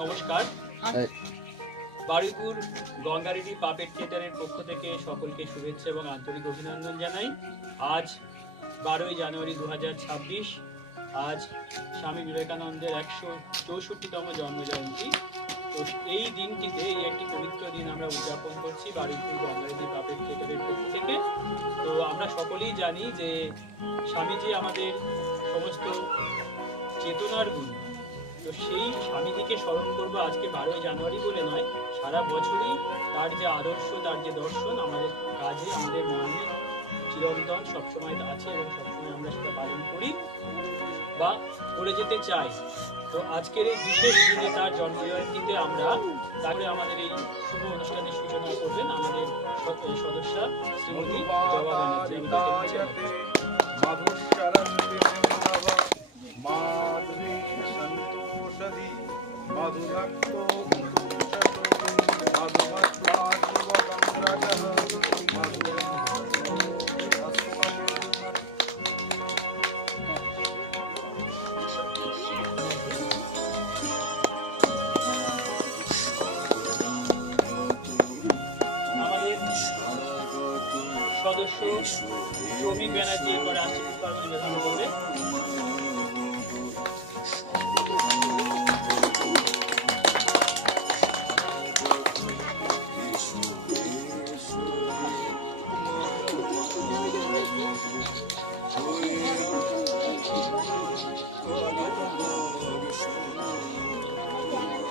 নমস্কার। বারুইপুর গঙ্গারেডি পাপেট থিয়েটারের পক্ষ থেকে সকলকে শুভেচ্ছা এবং আন্তরিক অভিনন্দন জানাই। আজ 12ই জানুয়ারি 2026, আজ স্বামী বিবেকানন্দের 164তম জন্মজয়ন্তী। তো এই দিনটিতে, এই একটি পবিত্র দিন আমরা উদযাপন করছি বারুইপুর গঙ্গারেডি পাপেট থিয়েটারের পক্ষ থেকে। তো আমরা সকলেই জানি যে স্বামীজি আমাদের সমস্ত চেতনার গুরু। তো সেই স্বামীজিকে স্মরণ করবো আজকে 12ই জানুয়ারি বলে নয়, সারা বছরই তার যে আদর্শ, তার যে দর্শন আমাদের কাজে, আমাদের মনে চিরন্তন সবসময় আছে এবং সবসময় আমরা সেটা পালন করি বা করে যেতে চাই। তো আজকের এই বিশেষ দিনে তার জন্মজয়ন্তীতে আমরা তারপরে আমাদের এই শুভ অনুষ্ঠানের সূচনা করবেন আমাদের সদস্যা শ্রীমতী জবা ব্যানার্জি। সদস্য শ্রমিক ব্যানার্জি এরপরে আসছে পুষ্পার্ঘ্য নিবেদন করবে।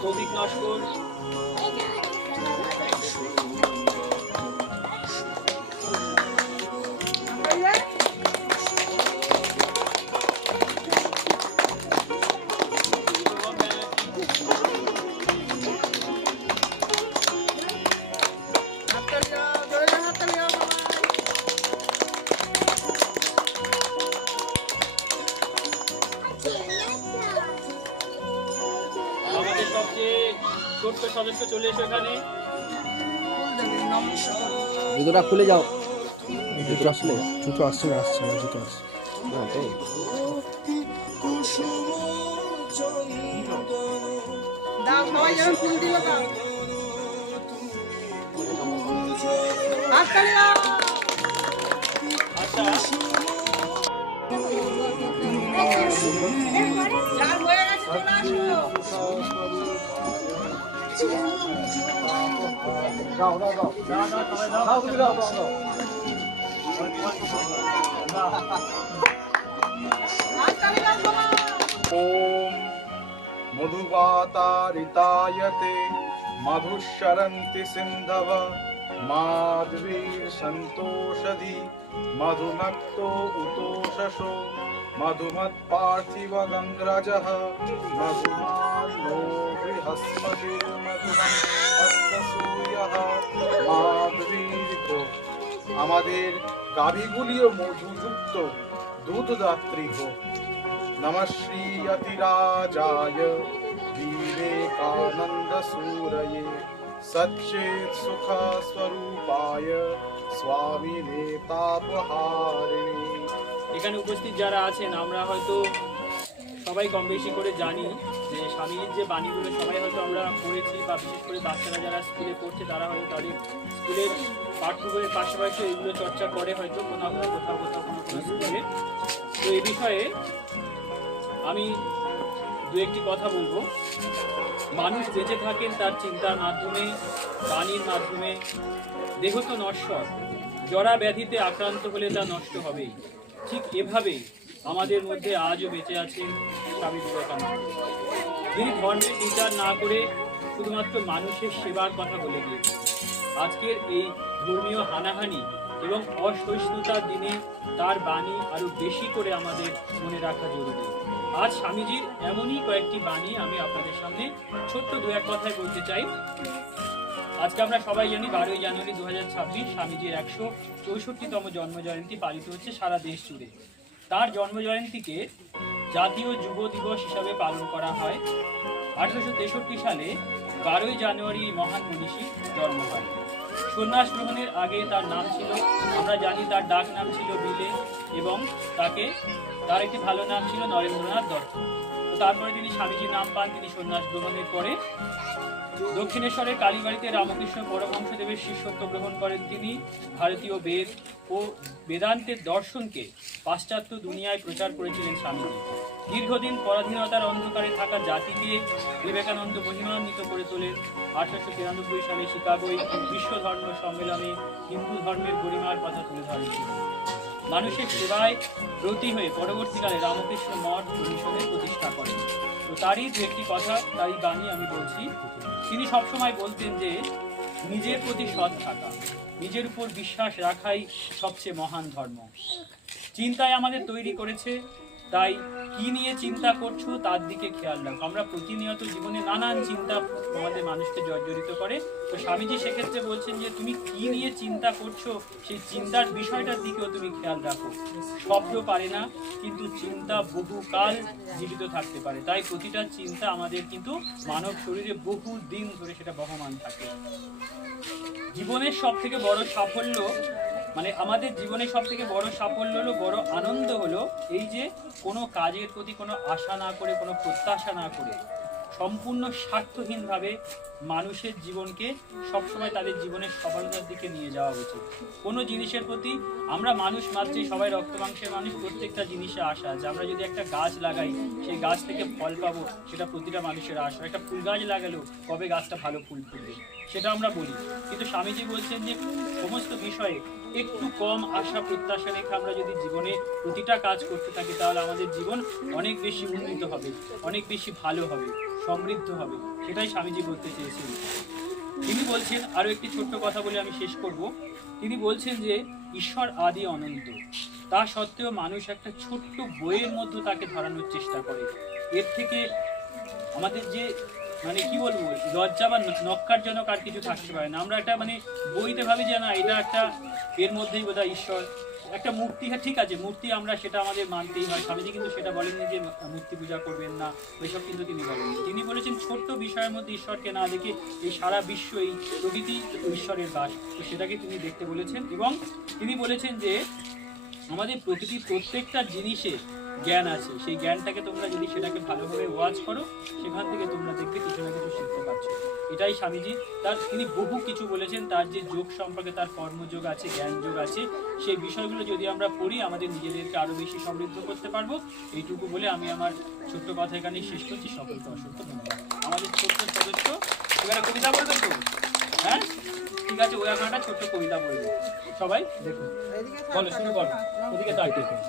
কৌভিক নস্কর, আমাদের সবচেয়ে ছোট্ট সদস্য চলে এসো এখানে। জুতোটা খুলে যাও, জুতো আসলে জুতো আসছে না, আসছে না, জুতো আসছে না তো। দাও সবাই যেন ফুল দিল, দাও হাততালি দাও। আচ্ছা, যার হয়ে গেছে চলে আসো। দাও দাও দাও দাও তুমি দাও দাও দাও। হাততালি দাও সবাই। ओम मधुवातारितायते मधुशरन्ति सिन्धव माध्वीर संतोषधि मधुनक्तो उतोषशो मधुमत्पार्थिव गंग्रजः मधुमानो बृहस्पतिर्मधुरं हस्तसूयः माध्वीर। আমাদের গাভীগুলিও মধুযুক্ত দুধদাত্রী হোক। नमः श्री अतिराजाय विवेकानंद सूरये सच्चेत सुख स्वरूपाय स्वामी नेतापहारिणे। এখানে উপস্থিত যারা আছেন আমরা হয়তো সবাই কম বেশি করে জানি যে স্বামীর যে বাণীগুলো সবাই হয়তো আমরা পড়েছি, বা বিশেষ করে বাচ্চারা যারা স্কুলে পড়ছে তারা হয়তো তাদের স্কুলের পাঠ্য বইয়ের পাশাপাশি এগুলো চর্চা করে হয়তো কোথাও কোনো স্কুলে। তো এই বিষয়ে আমি দু একটি কথা বলবো। মানুষ বেঁচে থাকেন তার চিন্তার মাধ্যমে, বাণীর মাধ্যমে। দেহ তো নশ্বর, জরা ব্যাধিতে আক্রান্ত হলে তা নষ্ট হবেই। ঠিক এভাবেই আমাদের মধ্যে আজও বেঁচে আছেন স্বামী বিবেকানন্দ, যিনি ধর্মের বিচার না করে শুধুমাত্র মানুষের সেবার কথা বলে গিয়েছেন। আজকের এই ধর্মীয় হানাহানি এবং অসহিষ্ণুতার দিনে তার বাণী আরো বেশি করে আমাদের মনে রাখা জরুরি। আজ স্বামীজির এমনই কয়েকটি বাণী আমি আপনাদের সামনে ছোট্ট দু এক কথায় বলতে চাই। আজকে আমরা সবাই জানি 12ই জানুয়ারি 2026 স্বামীজির 164তম জন্মজয়ন্তী পালিত হচ্ছে সারা দেশ জুড়ে। তার জন্মজয়ন্তীকে জাতীয় যুব দিবস হিসাবে পালন করা হয়। 1863 সালে 12ই জানুয়ারি মহান মনীষী জন্ম হয়। সন্ন্যাস গ্রহণের আগে তার নাম ছিল, আমরা জানি তার ডাক নাম ছিল বিলে, এবং তার একটি ভালো নাম ছিল নরেন্দ্রনাথ দত্ত। তারপরে তিনি স্বামীজির নাম পান। তিনি সন্ন্যাস গ্রহণের পরে দক্ষিণেশ্বরের কালীবাড়িতে রামকৃষ্ণ পরমহংসদেবের শিষ্যত্ব গ্রহণ করেন। তিনি ভারতীয় বেদ ও বেদান্তের দর্শনকে পাশ্চাত্য দুনিয়ায় প্রচার করেছিলেন স্বামীজি। দীর্ঘদিন পরাধীনতার অন্ধকারে থাকা জাতিকে বিবেকানন্দ মহিমান্বিত করে তোলেন। 1893 সালে শিকাগোয় বিশ্ব ধর্ম সম্মেলনে হিন্দু ধর্মের গরিমার কথা তুলে ধরেন। মানুষের সেবায় ব্রতী হয়ে পরবর্তীকালে রামকৃষ্ণ মঠ ও মিশনের প্রতিষ্ঠা করেন। তো তারই দু একটি কথা, তারই বাণী আমি বলছি। তিনি সবসময় বলতেন যে নিজের প্রতি সৎ থাকা, নিজের উপর বিশ্বাস রাখাই সবচেয়ে মহান ধর্ম। চিন্তায় আমাদের তৈরি করেছে, তাই কি নিয়ে চিন্তা করছো তার দিকে খেয়াল রাখো। আমরা প্রতিনিয়ত জীবনে নানান চিন্তা আমাদের মানুষকে জর্জরিত করে। তো স্বামীজি সেক্ষেত্রে বলছেন যে তুমি কি নিয়ে চিন্তা করছো সেই চিন্তার বিষয়টার দিকেও তুমি খেয়াল রাখো। শব্দ পারে না, কিন্তু চিন্তা বহুকাল জীবিত থাকতে পারে। তাই প্রতিটা চিন্তা আমাদের কিন্তু মানব শরীরে বহু দিন ধরে সেটা বহমান থাকে। জীবনের সব থেকে বড় সাফল্য, মানে আমাদের জীবনে সব থেকে বড় সাফল্য হলো, বড় আনন্দ হলো এই যে কোনো কাজের প্রতি কোনো আশা না করে, কোনো প্রত্যাশা না করে সম্পূর্ণ স্বার্থহীনভাবে মানুষের জীবনকে সবসময় তাদের জীবনের সফলতার দিকে নিয়ে যাওয়া উচিত। কোনো জিনিসের প্রতি, আমরা মানুষ মাত্রই সবাই রক্ত মাংসের মানুষ, প্রত্যেকটা জিনিসে আশা আছে। আমরা যদি একটা গাছ লাগাই, সেই গাছ থেকে ফল পাবো, সেটা প্রতিটা মানুষের আশা। একটা ফুল গাছ লাগালেও কবে গাছটা ভালো ফুল ফুটবে সেটা আমরা বলি। কিন্তু স্বামীজি বলছেন যে সমস্ত বিষয়ে একটু কম আশা প্রত্যাশা রেখে আমরা যদি জীবনে প্রতিটা কাজ করতে থাকি, তাহলে আমাদের জীবন অনেক বেশি উন্নীত হবে, অনেক বেশি ভালো হবে, সমৃদ্ধ হবে। সেটাই স্বামীজি বলতে চেয়েছেন। তিনি বলছেন, আরো একটি ছোট্ট কথা বলে আমি শেষ করব। তিনি বলছেন যে ঈশ্বর আদি অনন্ত, তা সত্ত্বেও মানুষ একটা ছোট্ট বইয়ের মধ্যে তাকে ধরানোর চেষ্টা করে। এর থেকে আমাদের যে মানে কি বলবো, লজ্জা বা নক্কারজনক আর কিছু থাকতে পারে না। আমরা একটা মানে বইতে ভাবি যে না, এটা একটা, এর মধ্যেই বোধহয় ঈশ্বর। একটা মূর্তি, হ্যাঁ ঠিক আছে, মূর্তি আমরা সেটা আমাদের মানতেই হয়। স্বামীজি কিন্তু সেটা বলেননি যে মূর্তি পূজা করবেন না, ওইসব কিন্তু তিনি বলেননি। তিনি বলেছেন ছোট্ট বিষয়ের মধ্যে ঈশ্বরকে না দেখে এই সারা বিশ্ব, এই প্রকৃতি ঈশ্বরের বাস, তো সেটাকে তিনি দেখতে বলেছেন। এবং তিনি বলেছেন যে আমাদের প্রকৃতির প্রত্যেকটা জিনিসে জ্ঞান আছে। সেই জ্ঞানটাকে তোমরা যদি সেটাকে ভালোভাবে ওয়াচ করো, সেখান থেকে তোমরা দেখবে কিছু না কিছু শিখতে পারছো। এটাই স্বামীজি তিনি বহু কিছু বলেছেন। তার যে যোগ সম্পর্কে, তার কর্মযোগ আছে, জ্ঞান যোগ আছে, সেই বিষয়গুলো যদি আমরা পড়ি আমাদের নিজেদেরকে আরো বেশি সমৃদ্ধ করতে পারবো। এইটুকু বলে আমি আমার ছোট্ট কথা এখানে শেষ করছি। সকলকে অসংখ্য ধন্যবাদ। আমাদের ছোট্ট সদস্য এবারে কবিতা বলবে তো? হ্যাঁ ঠিক আছে, ওই একটা ছোট্ট কবিতা বলবে। সবাই দেখুন, বলো, শুরু করো। ওদিকে তাই দেখুন।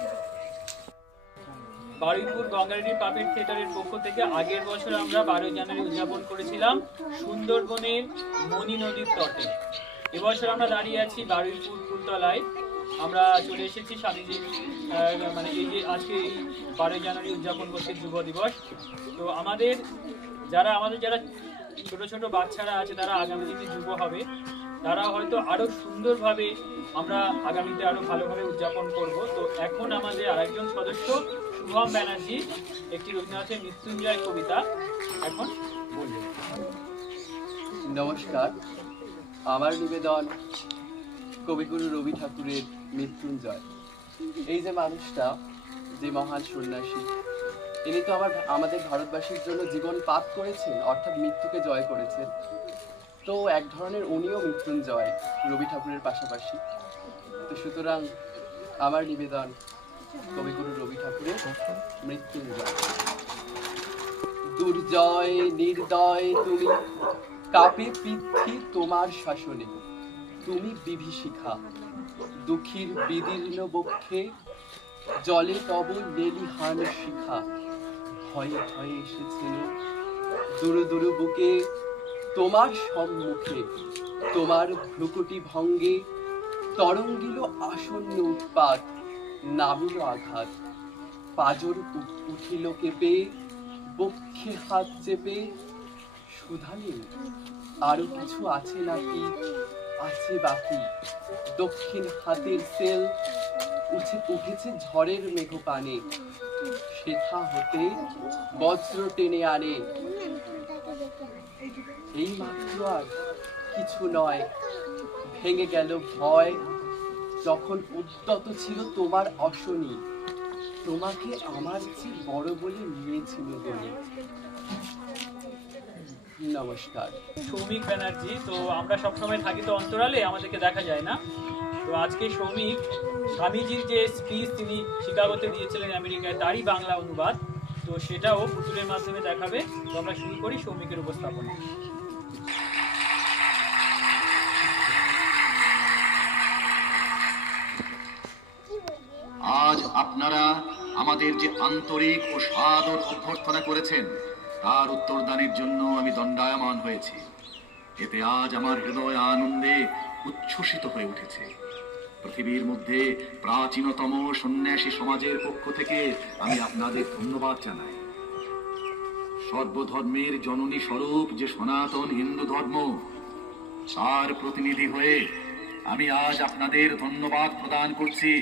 বারুইপুর গঙ্গারেডি পাপেট থিয়েটারের পক্ষ থেকে আগের বছর আমরা 12 জানুয়ারি উদযাপন করেছিলাম সুন্দরবনের মণি নদীর তটে। এবছর আমরা দাঁড়িয়ে আছি বারুইপুর ফুলতলায়। আমরা চলে এসেছি স্বামীজির মানে এই যে আজকে এই 12 জানুয়ারি উদযাপন করছে যুব দিবস। তো আমাদের যারা ছোট ছোট বাচ্চারা আছে, তারা আগামী দিনে যুব হবে, তারা হয়তো আরো সুন্দরভাবে আমরা আগামীতে আরো ভালোভাবে উদযাপন করব। তো এখন আমাদের আরেকজন সদস্য শুভম ব্যানার্জি একটি রবীন্দ্রনাথের মৃত্যুঞ্জয় কবিতা এখন বলবেন। নমস্কার, আমার নিবেদন কবিগুরু রবি ঠাকুরের মৃত্যুঞ্জয়। এই যে মানুষটা, যে মহান সন্ন্যাসী, ইনি তো আমাদের ভারতবাসীর জন্য জীবন পাত করেছেন, অর্থাৎ মৃত্যুকে জয় করেছেন। তো এক ধরনের উনিও মৃত্যুঞ্জয় রবি ঠাকুরের পাশাপাশি। তো সুতরাং আমার নিবেদন কবিগুরু রবি ঠাকুরের মৃত্যুঞ্জয়। দুর্জয় নির্দয় তুমি, কাপে পৃথ্বী তোমার শাসনে, তুমি বিভীষিখা দুঃখীর বিদীর্ণ বক্ষে, জলে তব লেলিহান শিখা, ভয়ে ভয়ে এসেছিল দুরু দুরু বুকে, তোমার সম্মুখে তোমার ভ্রুকুটি ভঙ্গে তরঙ্গিল আসন্ন উৎপাত, নামিল আঘাত, পাজর উঠিল কেঁপে, বক্ষে হাত চেপে শুধালেন আরো কিছু আছে নাকি, আছে বাকি। দক্ষিণ হাতের সেল উঠেছে ঝড়ের মেঘপানে, শেখা হতে বজ্র টেনে আনে। এই মাত্র আর কিছু নয়, ভেঙে গেল ভয়, যখন উদ্যত ছিল তোমার অশনি। তোমাকে আমার চেয়ে বড় বলে নিয়েছিল বলে। নমস্কার। সৌমিক ব্যানার্জি। তো আমরা সবসময় থাকি তো অন্তরালে, আমাদেরকে দেখা যায় না। তো আজকে সৌমিক স্বামীজির যে স্পিচ তিনি শিকাগোতে দিয়েছিলেন আমেরিকায়, তারই বাংলা অনুবাদ, তো সেটাও পুতুলের মাধ্যমে দেখাবে। তো আমরা শুরু করি সৌমিকের উপস্থাপনা। আজ আপনারা আমাদের যে আন্তরিক ও সাদর অভ্যর্থনা করেছেন তার উত্তরদানের জন্য আমি দণ্ডায়মান হয়েছি। এতে আজ আমার হৃদয় আনন্দে উচ্ছ্বসিত হয়ে উঠেছে। পৃথিবীর মধ্যে প্রাচীনতম সন্ন্যাসী সমাজের পক্ষ থেকে আমি আপনাদের ধন্যবাদ জানাই। সর্বধর্মের জননী স্বরূপ যে সনাতন হিন্দু ধর্ম, তার প্রতিনিধি হয়ে আমি আজ আপনাদের ধন্যবাদ প্রদান করছি।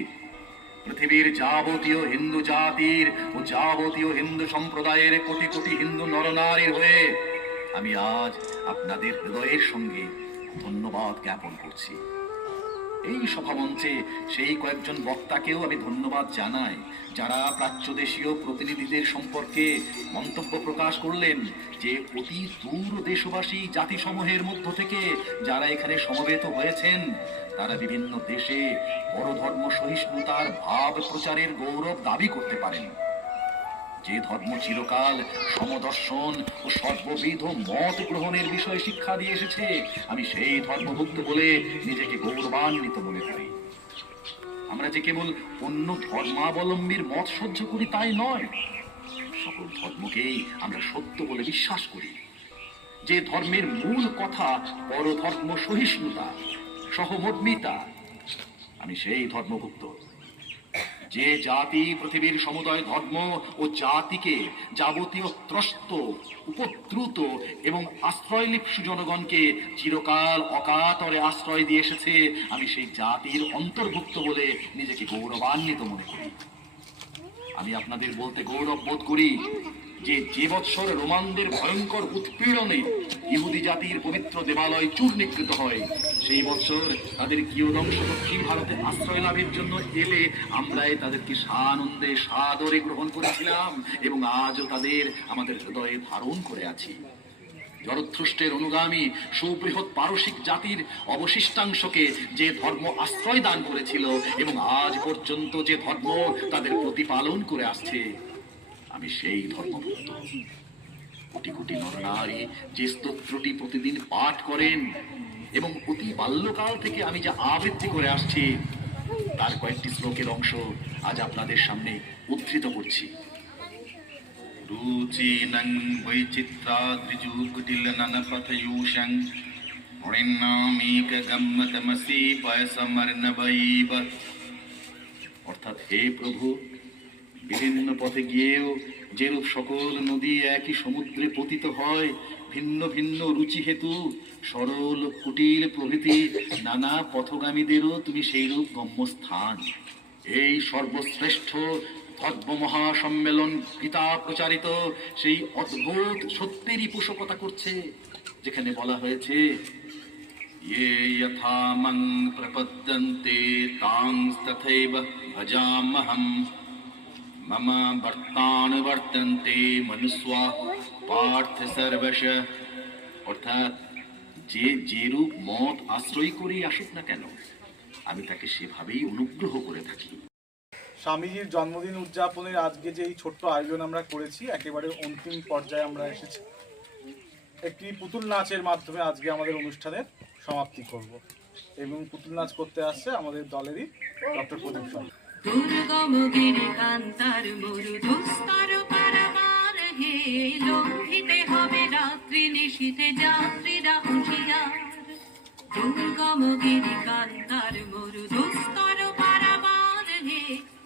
পৃথিবীর যাবতীয় হিন্দু জাতির ও যাবতীয় হিন্দু সম্প্রদায়ের কোটি কোটি হিন্দু নরনারীর হয়ে আমি আজ আপনাদের হৃদয়ের সঙ্গে ধন্যবাদ জ্ঞাপন করছি। এই সভামঞ্চে সেই কয়েকজন বক্তাকেও আমি ধন্যবাদ জানাই যারা প্রাচ্যদেশীয় প্রতিনিধিদের সম্পর্কে মন্তব্য প্রকাশ করলেন যে অতি দূর দেশবাসী জাতিসমূহের মধ্য থেকে যারা এখানে সমবেত হয়েছেন তারা বিভিন্ন দেশে বড় ধর্ম সহিষ্ণুতার ভাব প্রচারের গৌরব দাবি করতে পারেন। যে ধর্ম চিরকাল সমদর্শন ও সর্ববিধ মত গ্রহণের বিষয়ে শিক্ষা দিয়ে এসেছে, আমি সেই ধর্মভুক্ত বলে নিজেকে গৌরবান্বিত মনে করি। আমরা যে কেবল অন্য ধর্মাবলম্বীর মত সহ্য করি তাই নয়, সকল ধর্মকেই আমরা সত্য বলে বিশ্বাস করি। যে ধর্মের মূল কথা পরধর্ম সহিষ্ণুতা, সহমর্মিতা, আমি সেই ধর্মভুক্ত। যে জাতি পৃথিবীর সমুদয় ধর্ম ও জাতিকে যাবতীয় ত্রস্ত, উপদ্রুত এবং আশ্রয়লিপ্সু জনগণকে চিরকাল অকাতরে আশ্রয় দিয়ে এসেছে, আমি সেই জাতির অন্তর্ভুক্ত বলে নিজেকে গৌরবান্বিত মনে করি। আমি আপনাদের বলতে গৌরব বোধ করি যে বৎসর রোমানদের ভয়ঙ্কর উৎপীড়নে ইহুদি জাতির পবিত্র দেবালয় চূর্ণীকৃত হয়, সেই বৎসর তাদের কিয়দংশ দক্ষিণ ভারতে আশ্রয় লাভের জন্য এলে আমরাই তাদেরকে সানন্দে সাদরে গ্রহণ করেছিলাম এবং আজও তাদের আমাদের হৃদয়ে ধারণ করে আছি। জরথ্রুষ্টের অনুগামী সুবৃহৎ পারসিক জাতির অবশিষ্টাংশকে যে ধর্ম আশ্রয় দান করেছিল এবং আজ পর্যন্ত যে ধর্ম তাদের প্রতিপালন করে আসছে, আমি সেই ধর্মভুক্ত। কোটি কোটি নরনারী যে স্তোত্রটি প্রতিদিন পাঠ করেন এবং অতি বাল্যকাল থেকে আমি যা আবৃত্তি করে আসছি তার কয়েকটি শ্লোকের অংশ আজ আপনাদের সামনে উদ্ধৃত করছি। রুচিনং বৈচিত্রাদ্রিজুকুটিল ননপথয়ূষং হরিণামিকগম্মতমসি পয়সমর্ণবৈব। অর্থাৎ, হে প্রভু, বিভিন্ন পথে গিয়েও যেরূপ সকল নদী একই সমুদ্রে পতিত হয়, ভিন্ন ভিন্ন রুচি হেতু সরল কুটিল প্রভৃতি নানা পথগামীদেরও তুমি সেইরূপ গম্যস্থান। এই সর্বশ্রেষ্ঠ ধর্ম মহাসম্মেলন গীতা প্রচারিত সেই অদ্ভুত সত্যেরই পোষকতা করছে, যেখানে বলা হয়েছে ये यथा मं प्रपद्यन्ते तांस्तथैव भजाम्यहम् मम वर्तानुवर्तन्ते मनुष्या पार्थ सर्वशः। অর্থাৎ, যে যেরূপ মত আশ্রয় করে আসুক না কেন, আমি তাকে সেভাবেই অনুগ্রহ করে থাকি। স্বামীজির জন্মদিন উদযাপনের আজকে যে এই ছোট্ট আয়োজন আমরা করেছি, একেবারে অন্তিম পর্যায়ে আমরা এসেছি। একটি পুতুল নাচের মাধ্যমে আজকে আমাদের অনুষ্ঠানের সমাপ্তি করব এবং পুতুল নাচ করতে আসছে আমাদের দলেরই ডক্টর প্রদীপ সরকার। দুর্গম গিরি কান্তার মরু দুস্তর পারাবার হে, লঙ্ঘিতে হবে রাত্রি নিশীথে যাত্রীরা হুঁশিয়ার। দুর্গম গিরি কান্তার মরু দুস্তর পারাবার হে,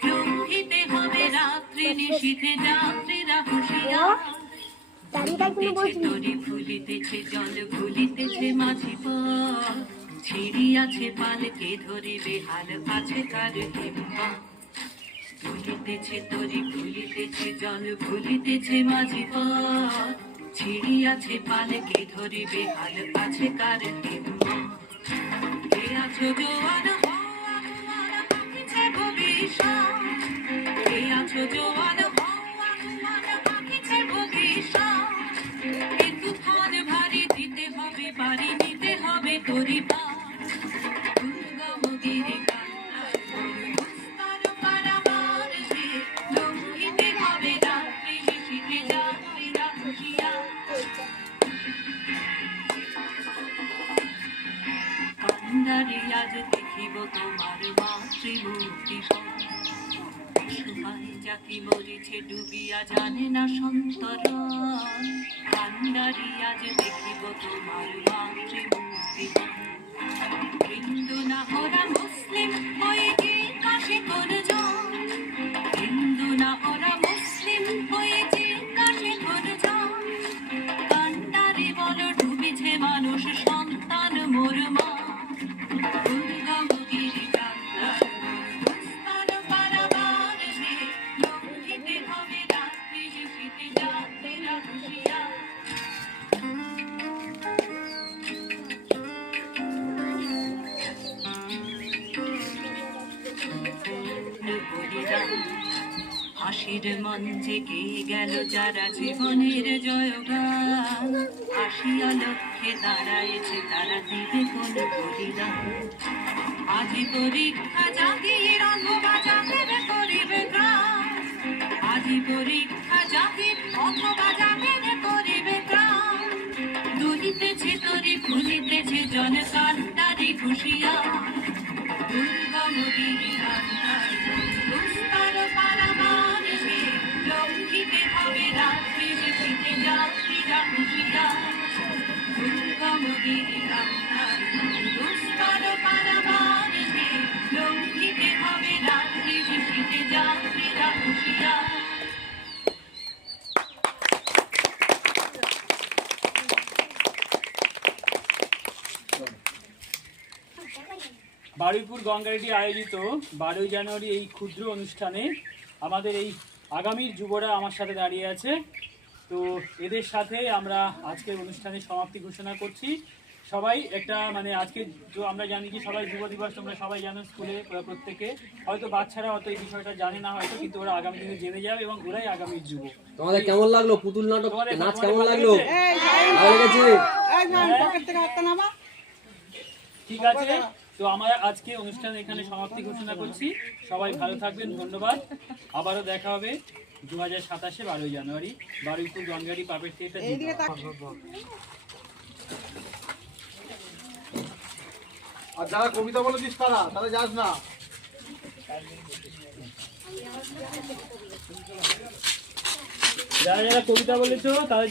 লঙ্ঘিতে হবে রাত্রি নিশীথে যাত্রীরা হুঁশিয়ার। ভুলিতেছে তরি ভুলিতেছে জল ভুলিতেছে মাঝি পথ, ছিড়িয়াছে পালকে ধরিবে হাল আছে কার হিম্মত। ভুলিতেছে তরি ভুলিতেছে জল ভুলিতেছে মাঝি পথ, ছিড়িয়াছে পালকে ধরিবে হাল আছে কার হিম্মত। কে আছো জোয়ার হওয়ার পাখিছে ভবিষ্যৎ, কে আছো জোয়ান হও আগুয়ান পাখিছে ভবিষ্যৎ এ তুফান ভারী দিতে হবে বাড়ি নিতে হবে পরিবার দুর্গম গিরি কান্তার দুস্তর পারাবার হে লঙ্ঘিতে হবে রাত্রি নিশীথে যাত্রীরা হুঁশিয়ার কান্দারে আজ দেখিব তোমার মাতৃমূর্তি অসহায় জাতি মরিছে ডুবিয়া জানে না সন্তরণ কান্দারে আজ দেখিব তোমার মাতৃমূর্তি হিন্দু না ওরা মুসলিম হয়ে জিজ্ঞাসে করজন হিন্দু না ওরা মুসলিম হয়ে জিজ্ঞাসে করজন কান্দারে বল ডুবেছে মানুষ সন্তান মোর মা দুর্গম গিরি কান্দার দুস্তর পারাবার হে লঙ্ঘিতে হবে রাত্রি নিশীথে যাত্রীরা হুঁশিয়ার হাসির মঞ্চে কে গেল যারা জীবনের জয়গান হাসিয়া লক্ষ্যে দাঁড়াইছে তারা দিবে কোন বলিদান আজি পরীক্ষা জাতির অথবা জাতির করিবে গ্রাম আজি পরীক্ষা জাতির অথবা জাতির করিবে গ্রাম দুলিতেছে তরি ফুলিতেছে জন কান্দারি খুশিয়া দুর্গম গিরি কান্দার দুস্তর পারাবার হে লঙ্ঘিতে হবে রাত্রি নিশীথে যাত্রীরা হুঁশিয়ার দুর্গম গিরি কান্দার দুস্তর পারাবার হে লঙ্ঘিতে হবে রাত্রি নিশীথে যাত্রীরা হুঁশিয়ার বারুইপুর গঙ্গারেডি আয়োজিত 12 জানুয়ারি এই ক্ষুদ্র অনুষ্ঠানে আমাদের এই আগামীর যুবরা আমার সাথে দাঁড়িয়ে আছে। তো এদের সাথে আমরা আজকের অনুষ্ঠানের সমাপ্তি ঘোষণা করছি। সবাই একটা মানে আজকে আমরা জানি যে সবাই যুব দিবস তোমরা সবাই জানো স্কুলে প্রত্যেকে, হয়তো বাচ্চারা হয়তো এই বিষয়টা জানে না হয়তো, কিন্তু ওরা আগামী দিনে জেনে যাবে এবং ওরাই আগামীর যুব। তোমাদের কেমন লাগলো পুতুল নাটক নাচ কেমন লাগলো? এই ভাই পকেট থেকে হাতটা নামা। ঠিক আছে, তো আমরা আজকে অনুষ্ঠান এখানে সমাপ্তি ঘোষণা করছি। সবাই ভালো থাকবেন, ধন্যবাদ। আবারও দেখা হবে 2027 12 জানুয়ারি বারুইপুর গঙ্গারেডি পাপেট থিয়েটার। এইদিকে তাক। আর যারা কবিতা বলেছিস তারা যাস না। যারা যারা কবিতা বলেছো তাদের